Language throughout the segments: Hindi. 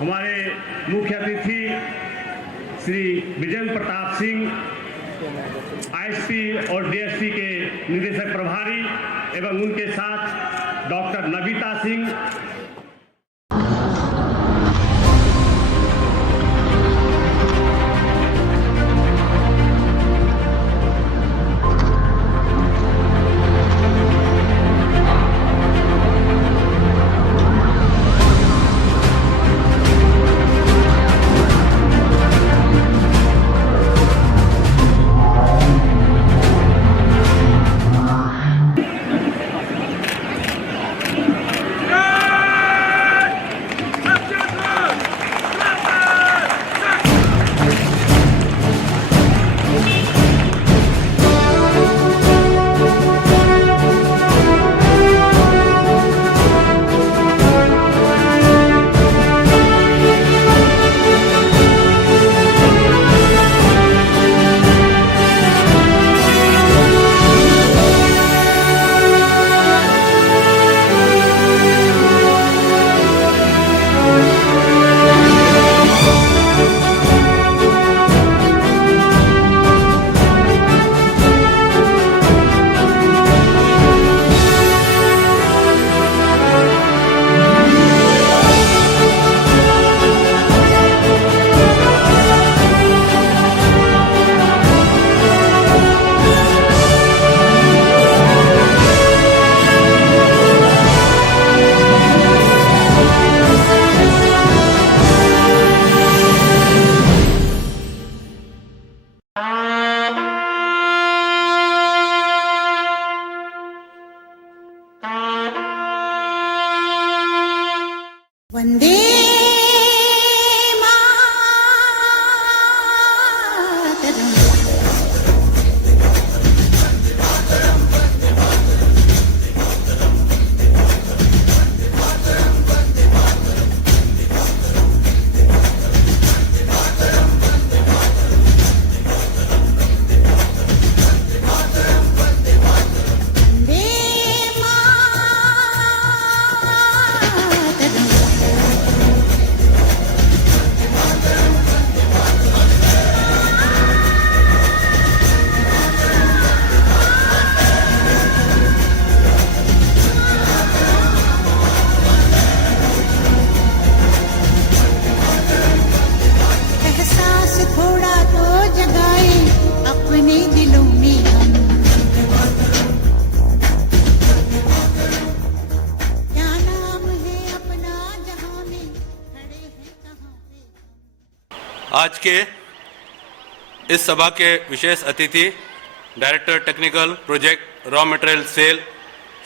हमारे मुख्य अतिथि श्री विजेंद्र प्रताप सिंह, आईएसपी और डीएसपी के निदेशक प्रभारी एवं उनके साथ डॉक्टर नविता सिंह, वंदे आज के इस सभा के विशेष अतिथि director technical project raw material cell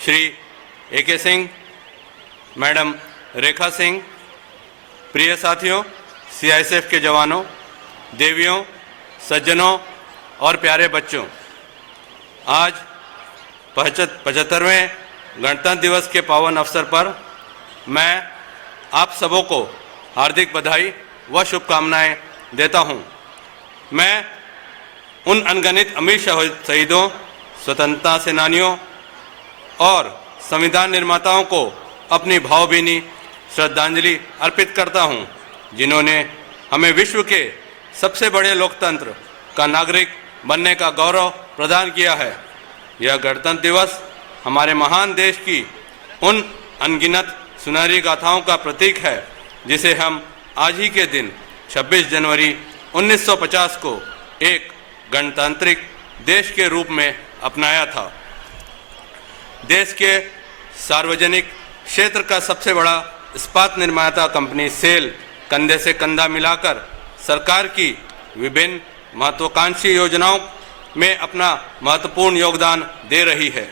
Shri A K. Singh, madam Rekha Singh, प्रिय साथियों, सीआईएसएफ के जवानों, देवियों, सज्जनों और प्यारे बच्चों, आज 75वें गणतंत्र दिवस के पावन अवसर पर मैं आप सबों को हार्दिक बधाई व शुभकामनाएं देता हूं। मैं उन अनगिनत अमीर शहीदों, स्वतंत्रता सेनानियों और संविधान निर्माताओं को अपनी भावभीनी श्रद्धांजलि अर्पित करता हूं, जिन्होंने हमें विश्व के सबसे बड़े लोकतंत्र का नागरिक बनने का गौरव प्रदान किया है। यह गणतंत्र दिवस हमारे महान देश की उन अनगिनत सुनहरी गाथाओं का प्रतीक है, जिसे हम आज ही के दिन 26 जनवरी 1950 को एक गणतांत्रिक देश के रूप में अपनाया था। देश के सार्वजनिक क्षेत्र का सबसे बड़ा इस्पात निर्माता कंपनी सेल कंधे से कंधा मिलाकर सरकार की विभिन्न महत्वाकांक्षी योजनाओं में अपना महत्वपूर्ण योगदान दे रही है,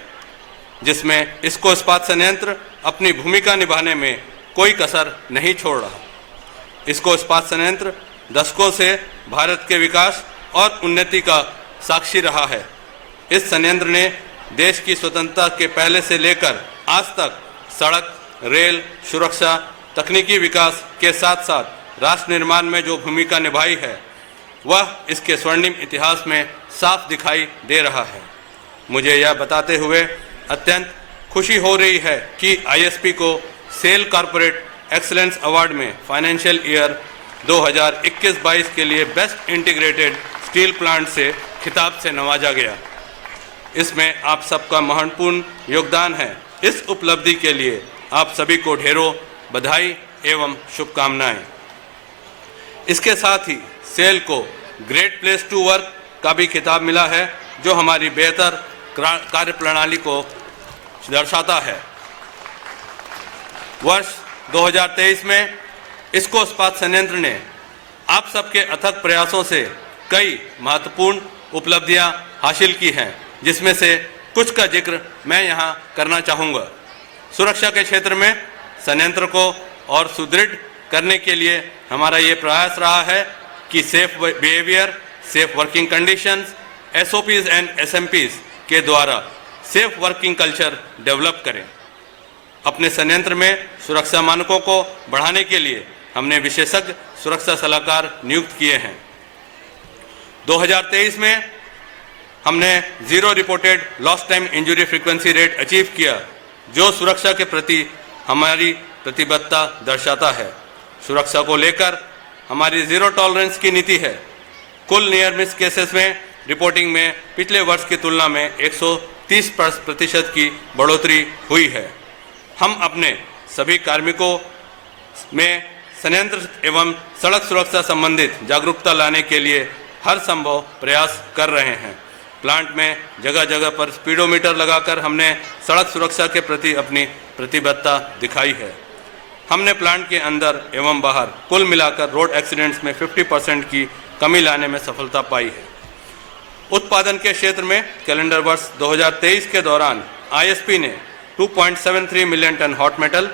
जिसमें इसको इस्पात संयंत्र अपनी भूमिका निभाने में कोई कसर नहीं छोड़ रहा। इसको इस्पात संयंत्र दशकों से भारत के विकास और उन्नति का साक्षी रहा है। इस संयंत्र ने देश की स्वतंत्रता के पहले से लेकर आज तक सड़क, रेल, सुरक्षा, तकनीकी विकास के साथ साथ राष्ट्र निर्माण में जो भूमिका निभाई है, वह इसके स्वर्णिम इतिहास में साफ दिखाई दे रहा है। मुझे यह बताते हुए अत्यंत खुशी हो रही है कि आईएसपी को सेल कॉरपोरेट एक्सीलेंस अवार्ड में फाइनेंशियल ईयर 2021-22 के लिए बेस्ट इंटीग्रेटेड स्टील प्लांट से खिताब से नवाजा गया। इसमें आप सबका महत्वपूर्ण योगदान है। इस उपलब्धि के लिए आप सभी को ढेरों बधाई एवं शुभकामनाएं। इसके साथ ही सेल को ग्रेट प्लेस टू वर्क का भी खिताब मिला है, जो हमारी बेहतर कार्यप्रणाली को दर्शाता है। वर्ष 2023 में इस्को इस्पात संयंत्र ने आप सबके अथक प्रयासों से कई महत्वपूर्ण उपलब्धियां हासिल की हैं, जिसमें से कुछ का जिक्र मैं यहां करना चाहूँगा। सुरक्षा के क्षेत्र में संयंत्र को और सुदृढ़ करने के लिए हमारा ये प्रयास रहा है कि safe behaviour, safe working conditions, SOPs and SMPs के द्वारा सेफ वर्किंग कल्चर डेवलप करें। अपने संयंत्र में सुरक्षा मानकों को बढ़ाने के लिए हमने विशेषज्ञ सुरक्षा सलाहकार नियुक्त किए हैं। 2023 में हमने zero reported lost time injury frequency rate achieve किया, जो सुरक्षा के प्रति हमारी प्रतिबद्धता दर्शाता है। सुरक्षा को लेकर हमारी जीरो टॉलरेंस की नीति है। कुल नियर मिस केसेस में रिपोर्टिंग में पिछले वर्ष की तुलना में 130% की बढ़ोतरी हुई है। हम अपने सभी कार्मिकों में संयंत्र एवं सड़क सुरक्षा संबंधित जागरूकता लाने के लिए हर संभव प्रयास कर रहे हैं। प्लांट में जगह जगह पर स्पीडोमीटर लगाकर हमने सड़क सुरक्षा के प्रति अपनी प्रतिबद्धता दिखाई है। हमने प्लांट के अंदर एवं बाहर कुल मिलाकर रोड एक्सीडेंट्स में 50% की कमी लाने में सफलता पाई है। उत्पादन के क्षेत्र में कैलेंडर वर्ष 2023 के दौरान ISP ने 2.73 million ton hot metal,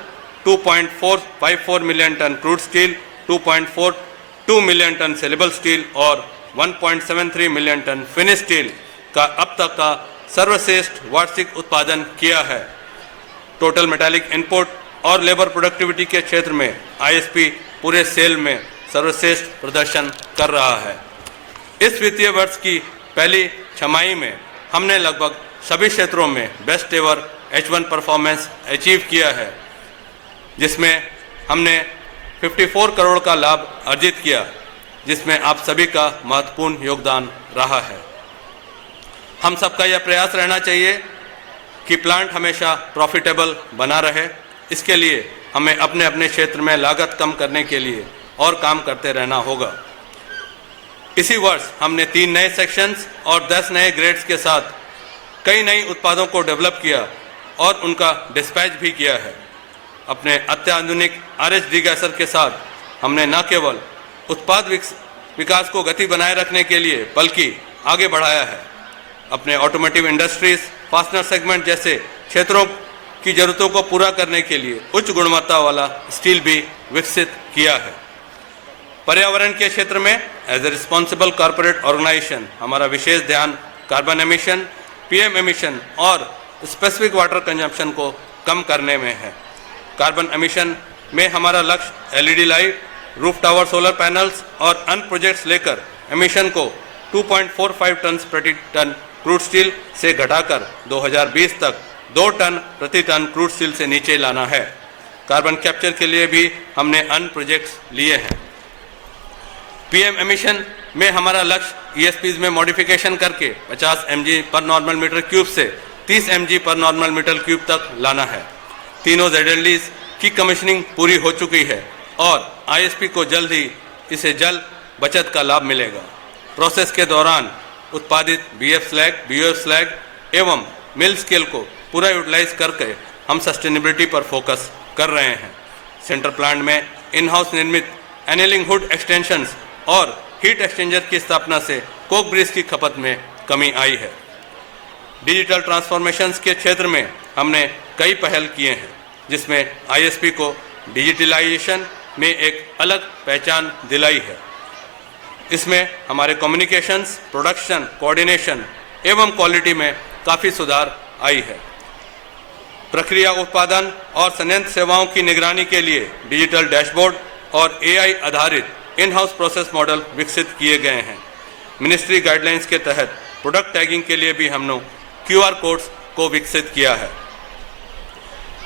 2.454 million ton crude steel, 2.42 million ton saleable steel और 1.73 मिलियन टन फिनिश स्टील का अब तक का सर्वश्रेष्ठ वार्षिक उत्पादन किया है। टोटल मेटालिक इनपुट और लेबर प्रोडक्टिविटी के क्षेत्र में ISP पूरे सेल में सर्वश्रेष्ठ प्रदर्शन कर रहा है। इस वित्तीय वर्ष की पहली छमाही में हमने लगभग सभी क्षेत्रों में best ever H1 performance achieve किया है, जिसमें हमने 54 करोड़ का लाभ अर्जित किया, जिसमें आप सभी का महत्वपूर्ण योगदान रहा है। हम सबका यह प्रयास रहना चाहिए कि प्लांट हमेशा प्रॉफिटेबल बना रहे। इसके लिए हमें अपने अपने क्षेत्र में लागत कम करने के लिए और काम करते रहना होगा। इसी वर्ष हमने 3 नए सेक्शंस और 10 नए ग्रेड्स के साथ कई नई उत्पादों को डेवलप किया और उनका डिस्पैच भी किया है। अपने अत्याधुनिक RH डिगैसर के साथ हमने न केवल उत्पाद विकास को गति बनाए रखने के लिए बल्कि आगे बढ़ाया है। अपने ऑटोमोटिव इंडस्ट्रीज, फास्टनर सेगमेंट जैसे क्षेत्रों की जरूरतों को पूरा करने के लिए उच्च गुणवत्ता वाला स्टील भी विकसित किया है। पर्यावरण के क्षेत्र में as a responsible corporate organisation हमारा विशेष ध्यान कार्बन एमिशन, PM एमिशन और स्पेसिफिक वाटर कंजम्पशन को कम करने में है। कार्बन एमिशन में हमारा लक्ष्य LED light, roof tower solar panels और अन्य प्रोजेक्ट्स लेकर एमिशन को 2.45 टन प्रति टन क्रूड स्टील से घटाकर 2020 तक 2 टन प्रति टन क्रूड स्टील से नीचे लाना है। कार्बन कैप्चर के लिए भी हमने अन्य प्रोजेक्ट्स लिए हैं। PM एमिशन में हमारा लक्ष्य ESPs में मॉडिफिकेशन करके 50 mg पर नॉर्मल मीटर क्यूब से 30 mg पर नॉर्मल मीटर क्यूब तक लाना है। तीनों ZLDs की कमीशनिंग पूरी हो चुकी है और ISP को जल्द ही इसे जल बचत का लाभ मिलेगा। प्रोसेस के दौरान उत्पादित BF स्लैग, BOF स्लैग एवं मिल स्केल को पूरा यूटिलाइज करके हम सस्टेनेबिलिटी पर फोकस कर रहे हैं। सेंटर प्लांट में इन हाउस निर्मित एनेलिंग हुड एक्सटेंशंस और हीट एक्सचेंजर की स्थापना से कोक ब्रिज की खपत में कमी आई है। डिजिटल ट्रांसफॉर्मेशंस के क्षेत्र में हमने कई पहल किए हैं, जिसमें ISP को डिजिटलाइजेशन में एक अलग पहचान दिलाई है। इसमें हमारे कम्युनिकेशंस, प्रोडक्शन, कोऑर्डिनेशन एवं क्वालिटी में काफ़ी सुधार आई है। प्रक्रिया उत्पादन और संयंत्र सेवाओं की निगरानी के लिए डिजिटल डैशबोर्ड और AI आधारित इन हाउस प्रोसेस मॉडल विकसित किए गए हैं। मिनिस्ट्री गाइडलाइंस के तहत प्रोडक्ट टैगिंग के लिए भी हमने QR कोड्स को विकसित किया है।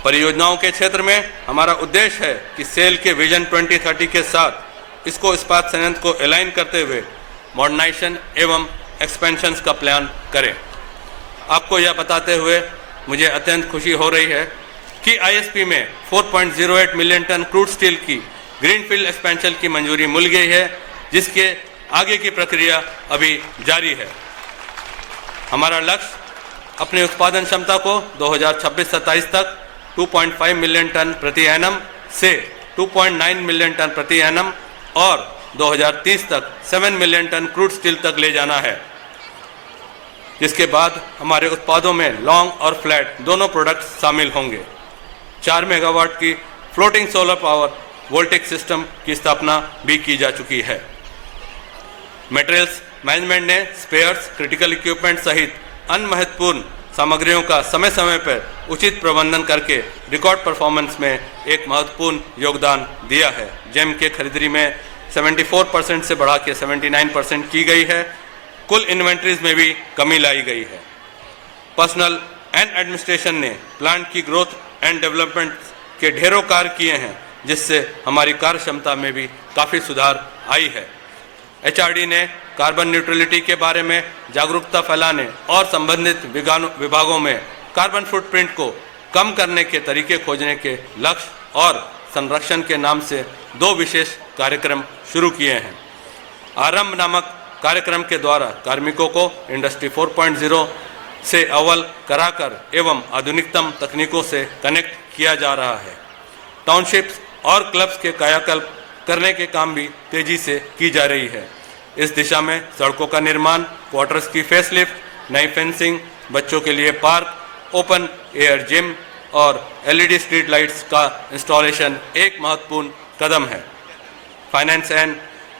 परियोजनाओं के क्षेत्र में हमारा उद्देश्य है कि सेल के विजन 2030 के साथ इसको इस्पात संयंत्र को अलाइन करते हुए मॉडर्नाइजेशन एवं एक्सपेंशन का प्लान करें। आपको यह बताते हुए मुझे अत्यंत खुशी हो रही है कि आईएसपी में 4.08 मिलियन टन क्रूड स्टील की ग्रीनफील्ड एक्सपेंशन की मंजूरी मिल गई है, जिसके आगे की प्रक्रिया अभी जारी है। हमारा लक्ष्य अपनी उत्पादन क्षमता को 2026-27 तक 2.5 मिलियन टन प्रति एनम से 2.9 मिलियन टन प्रति एनम और 2030 तक 7 मिलियन टन क्रूड स्टील तक ले जाना है, जिसके बाद हमारे उत्पादों में लॉन्ग और फ्लैट दोनों प्रोडक्ट्स शामिल होंगे। 4 मेगावाट की फ्लोटिंग सोलर पावर वोल्टेक सिस्टम की स्थापना भी की जा चुकी है। मटेरियल्स मैनेजमेंट ने स्पेयर्स, क्रिटिकल इक्विपमेंट सहित अन्य महत्वपूर्ण सामग्रियों का समय समय पर उचित प्रबंधन करके रिकॉर्ड परफॉर्मेंस में एक महत्वपूर्ण योगदान दिया है। जेम के खरीदारी में 74% से बढ़ा के 79% की गई है। कुल इन्वेंट्रीज में भी कमी लाई गई है। पर्सनल एंड एडमिनिस्ट्रेशन ने प्लांट की ग्रोथ एंड डेवलपमेंट के ढेरों कार्य किए हैं, जिससे हमारी कार्य क्षमता में भी काफ़ी सुधार आई है। एचआरडी ने कार्बन न्यूट्रलिटी के बारे में जागरूकता फैलाने और संबंधित विभागों में कार्बन फुटप्रिंट को कम करने के तरीके खोजने के लक्ष्य और संरक्षण के नाम से 2 विशेष कार्यक्रम शुरू किए हैं। आरंभ नामक कार्यक्रम के द्वारा कार्मिकों को इंडस्ट्री 4.0 से अव्वल कराकर एवं आधुनिकतम तकनीकों से कनेक्ट किया जा रहा है। टाउनशिप्स और क्लब्स के कायाकल्प करने के काम भी तेजी से की जा रही है। इस दिशा में सड़कों का निर्माण, क्वार्टर्स की फेसलिफ्ट, नई फेंसिंग, बच्चों के लिए पार्क, ओपन एयर जिम और एलईडी स्ट्रीट लाइट्स का इंस्टॉलेशन एक महत्वपूर्ण कदम है। फाइनेंस एंड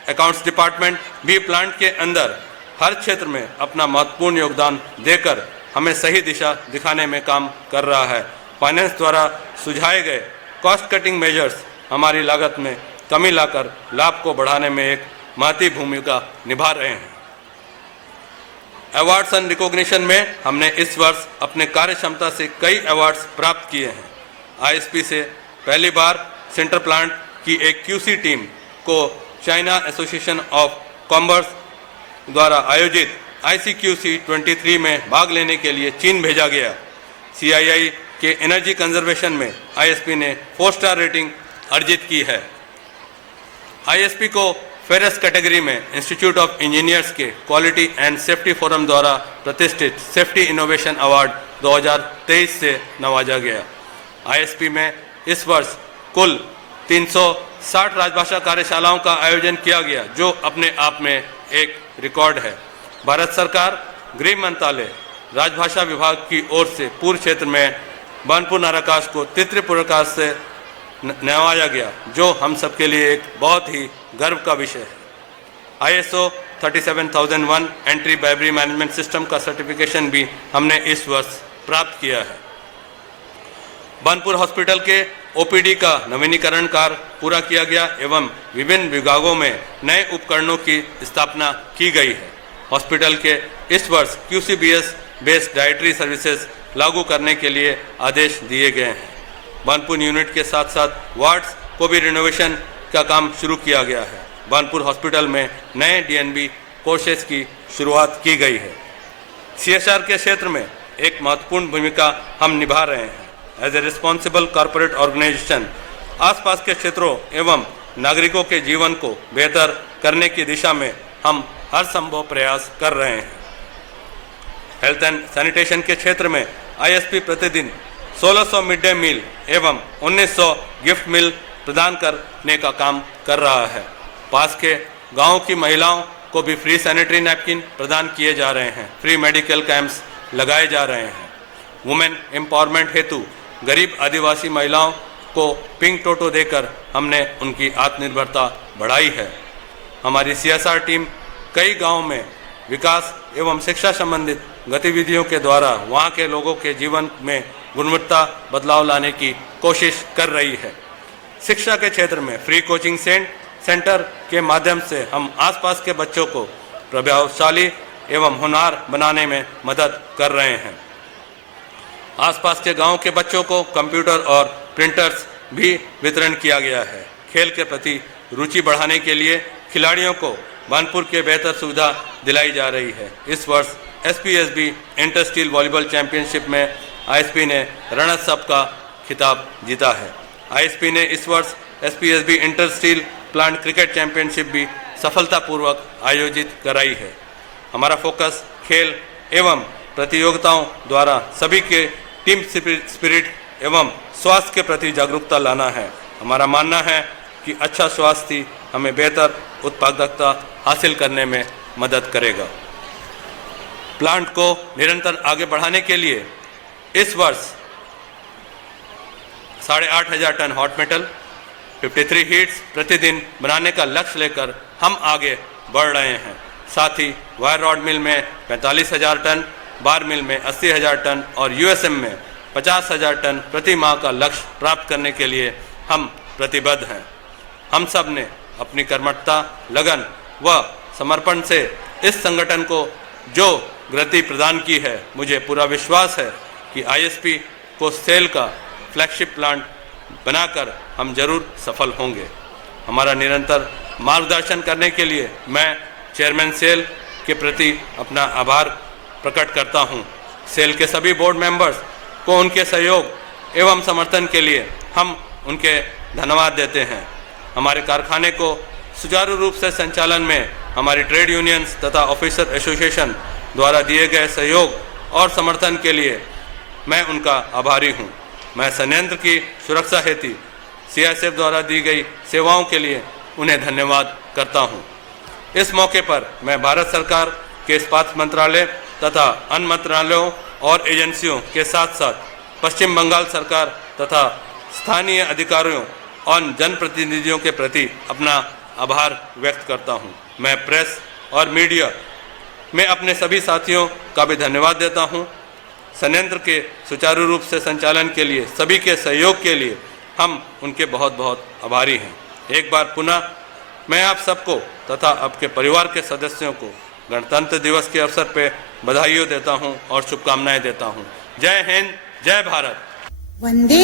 अकाउंट्स डिपार्टमेंट भी प्लांट के अंदर हर क्षेत्र में अपना महत्वपूर्ण योगदान देकर हमें सही दिशा दिखाने में काम कर रहा है। फाइनेंस द्वारा सुझाए गए कॉस्ट कटिंग मेजर्स हमारी लागत में कमी लाकर लाभ को बढ़ाने में एक महत्वपूर्ण भूमिका निभा रहे हैं। अवार्ड्स एंड रिकॉग्निशन में हमने इस वर्ष अपने कार्य क्षमता से कई अवार्ड्स प्राप्त किए हैं। आईएसपी से पहली बार सेंटर प्लांट की एक क्यूसी टीम को चाइना एसोसिएशन ऑफ कॉमर्स द्वारा आयोजित ICQC 23 में भाग लेने के लिए चीन भेजा गया। CII के एनर्जी कंजर्वेशन में आईएसपी ने 4 स्टार रेटिंग अर्जित की है। आईएसपी को फेरस कैटेगरी में इंस्टीट्यूट ऑफ इंजीनियर्स के क्वालिटी एंड सेफ्टी फोरम द्वारा प्रतिष्ठित सेफ्टी इनोवेशन अवार्ड 2023 से नवाजा गया। आईएसपी में इस वर्ष कुल 360 राजभाषा कार्यशालाओं का आयोजन किया गया, जो अपने आप में एक रिकॉर्ड है। भारत सरकार गृह मंत्रालय राजभाषा विभाग की ओर से पूर्व क्षेत्र में बानपुर नाराकाश को तृतीय पुरस्कार से नवाजा गया, जो हम सबके लिए एक बहुत ही गर्व का विषय है। ISO 37001 entry library management system का सर्टिफिकेशन भी हमने इस वर्ष प्राप्त किया है। बानपुर हॉस्पिटल के OPD का नवीनीकरण कार्य पूरा किया गया एवं विभिन्न विभागों में नए उपकरणों की स्थापना की गई है। हॉस्पिटल के इस वर्ष QCBS बेस्ड डाइटरी सर्विसेज लागू करने के लिए आदेश दिए गए हैं। बानपुर यूनिट के साथ साथ वार्ड्स को भी रिनोवेशन का काम शुरू किया गया है। बानपुर हॉस्पिटल में नए DNB कोर्सेज की शुरुआत की गई है। CSR के क्षेत्र में एक महत्वपूर्ण भूमिका हम निभा रहे हैं। As a responsible corporate organisation आसपास के क्षेत्रों एवं नागरिकों के जीवन को बेहतर करने की दिशा में हम हर संभव प्रयास कर रहे हैं। हेल्थ एंड सैनिटेशन के क्षेत्र में ISP प्रतिदिन 1600 मिड डे मील एवं 1900 गिफ्ट मील प्रदान करने का काम कर रहा है। पास के गांवों की महिलाओं को भी फ्री सैनिटरी नैपकिन प्रदान किए जा रहे हैं। फ्री मेडिकल कैंप्स लगाए जा रहे हैं। वुमेन एम्पावरमेंट हेतु गरीब आदिवासी महिलाओं को पिंक टोटो देकर हमने उनकी आत्मनिर्भरता बढ़ाई है। हमारी CSR टीम कई गांवों में विकास एवं शिक्षा संबंधित गतिविधियों के द्वारा वहां के लोगों के जीवन में गुणवत्ता बदलाव लाने की कोशिश कर रही है। शिक्षा के क्षेत्र में फ्री कोचिंग सेंटर के माध्यम से हम आसपास के बच्चों को प्रभावशाली एवं होनहार बनाने में मदद कर रहे हैं। आसपास के गांव के बच्चों को कंप्यूटर और प्रिंटर्स भी वितरण किया गया है। खेल के प्रति रुचि बढ़ाने के लिए खिलाड़ियों को बानपुर के बेहतर सुविधा दिलाई जा रही है। इस वर्ष SPSB inter steel volleyball championship में ISP ने रनर्स अप का खिताब जीता है। ISP ने इस वर्ष SPSB inter steel plant cricket championship भी सफलतापूर्वक आयोजित कराई है। हमारा फोकस खेल एवं प्रतियोगिताओं द्वारा सभी के टीम स्पिरिट एवं स्वास्थ्य के प्रति जागरूकता लाना है। हमारा मानना है कि अच्छा स्वास्थ्य हमें बेहतर उत्पादकता हासिल करने में मदद करेगा। प्लांट को निरंतर आगे बढ़ाने के लिए इस वर्ष 8,500 टन हॉट मेटल 53 हीट्स प्रतिदिन बनाने का लक्ष्य लेकर हम आगे बढ़ रहे हैं। साथ ही वायर रॉड मिल में 45,000 टन, बार मिल में 80,000 टन और USM में 50,000 टन प्रति माह का लक्ष्य प्राप्त करने के लिए हम प्रतिबद्ध हैं। हम सब ने अपनी कर्मठता, लगन व समर्पण से इस संगठन को जो गति प्रदान की है, मुझे पूरा विश्वास है कि ISP को सेल का फ्लैगशिप प्लांट बनाकर हम जरूर सफल होंगे। हमारा निरंतर मार्गदर्शन करने के लिए मैं चेयरमैन सेल के प्रति अपना आभार प्रकट करता हूं। सेल के सभी बोर्ड मेंबर्स को उनके सहयोग एवं समर्थन के लिए हम उनके धन्यवाद देते हैं। हमारे कारखाने को सुचारू रूप से संचालन में हमारी ट्रेड यूनियंस तथा ऑफिसर एसोसिएशन द्वारा दिए गए सहयोग और समर्थन के लिए मैं उनका आभारी हूं। मैं संयंत्र की सुरक्षा हेतु CISF द्वारा दी गई सेवाओं के लिए उन्हें धन्यवाद करता हूं। इस मौके पर मैं भारत सरकार के इस्पात मंत्रालय तथा अन्य मंत्रालयों और एजेंसियों के साथ साथ पश्चिम बंगाल सरकार तथा स्थानीय अधिकारियों और जनप्रतिनिधियों के प्रति अपना आभार व्यक्त करता हूं। मैं प्रेस और मीडिया में अपने सभी साथियों का भी धन्यवाद देता हूं। संयंत्र के सुचारू रूप से संचालन के लिए सभी के सहयोग के लिए हम उनके बहुत बहुत आभारी हैं। एक बार पुनः मैं आप सबको तथा आपके परिवार के सदस्यों को गणतंत्र दिवस के अवसर पे बधाइयों देता हूं और शुभकामनाएं देता हूं। जय हिंद, जय भारत। वंदे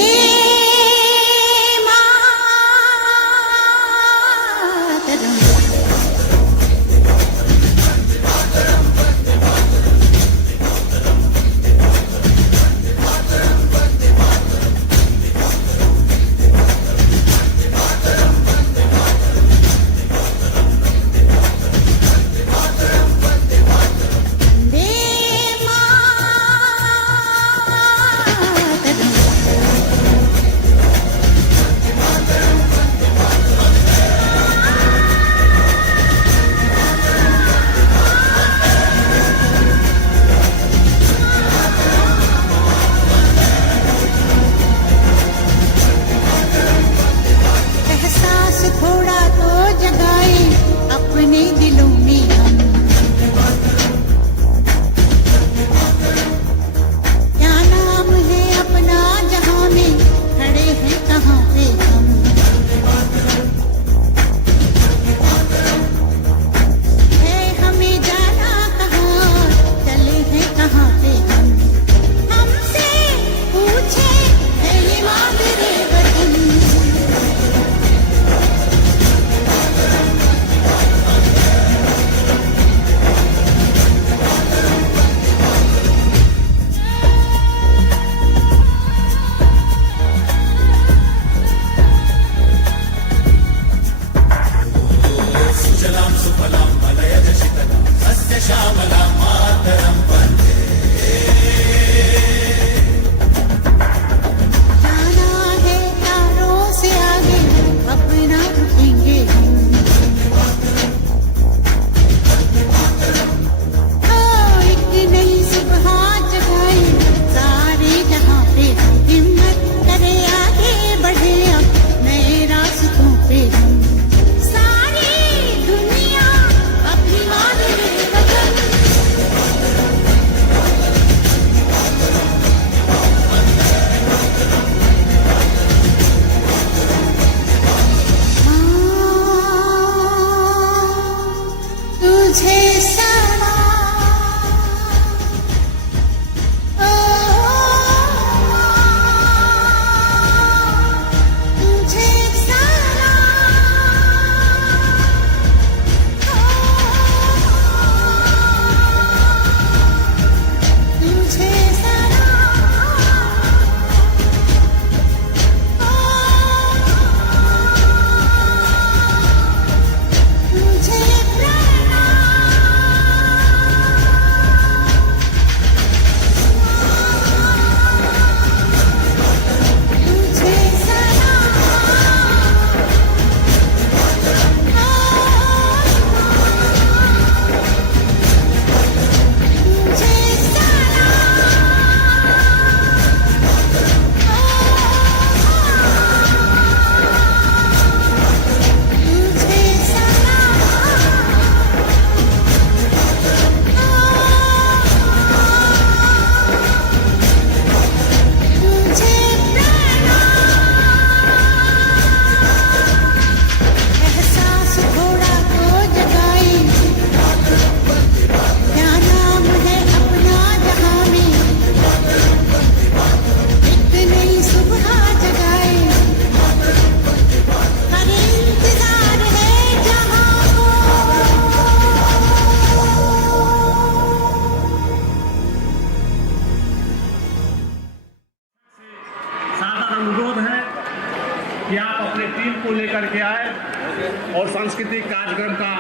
और सांस्कृतिक कार्यक्रम का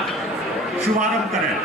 शुभारंभ करें।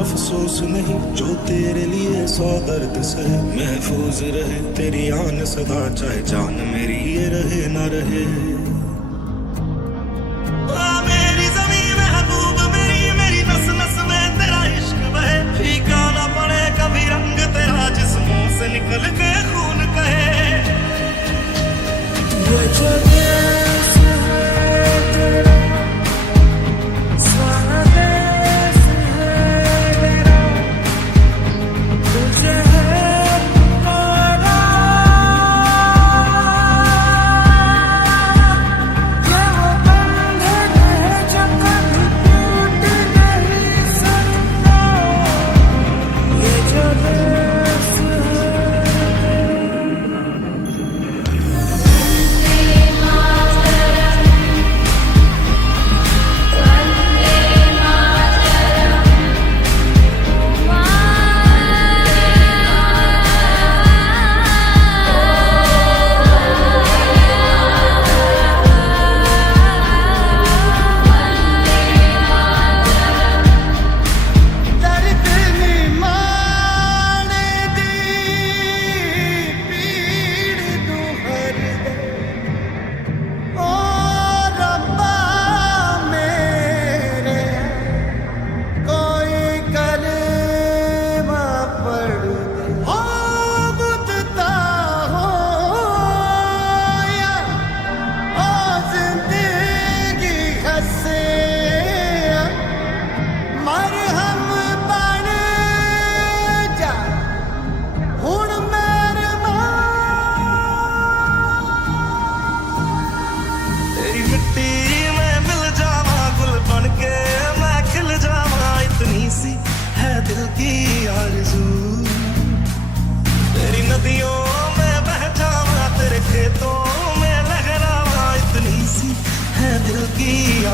अफसोस नहीं जो तेरे लिए सौ दर्द सहे, महफूज रहे तेरी आन सदा, चाहे जान मेरी ये रहे ना रहे। मेरी ज़मीं महबूब मेरी नस नस में तेरा इश्क बहे, फीका ना पड़े कभी रंग तेरा जिस्मों से निकल के खून कहे।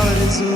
आरज़ू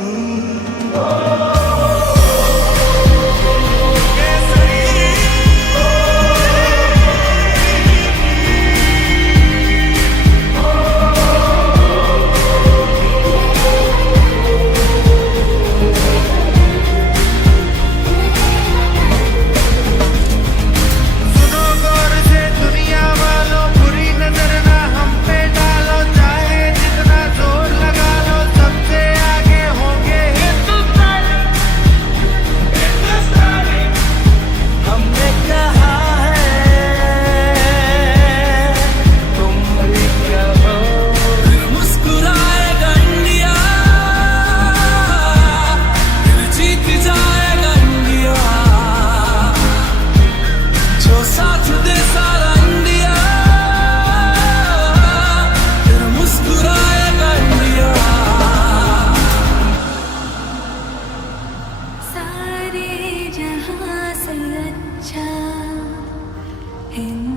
सारे जहां से अच्छा हिंद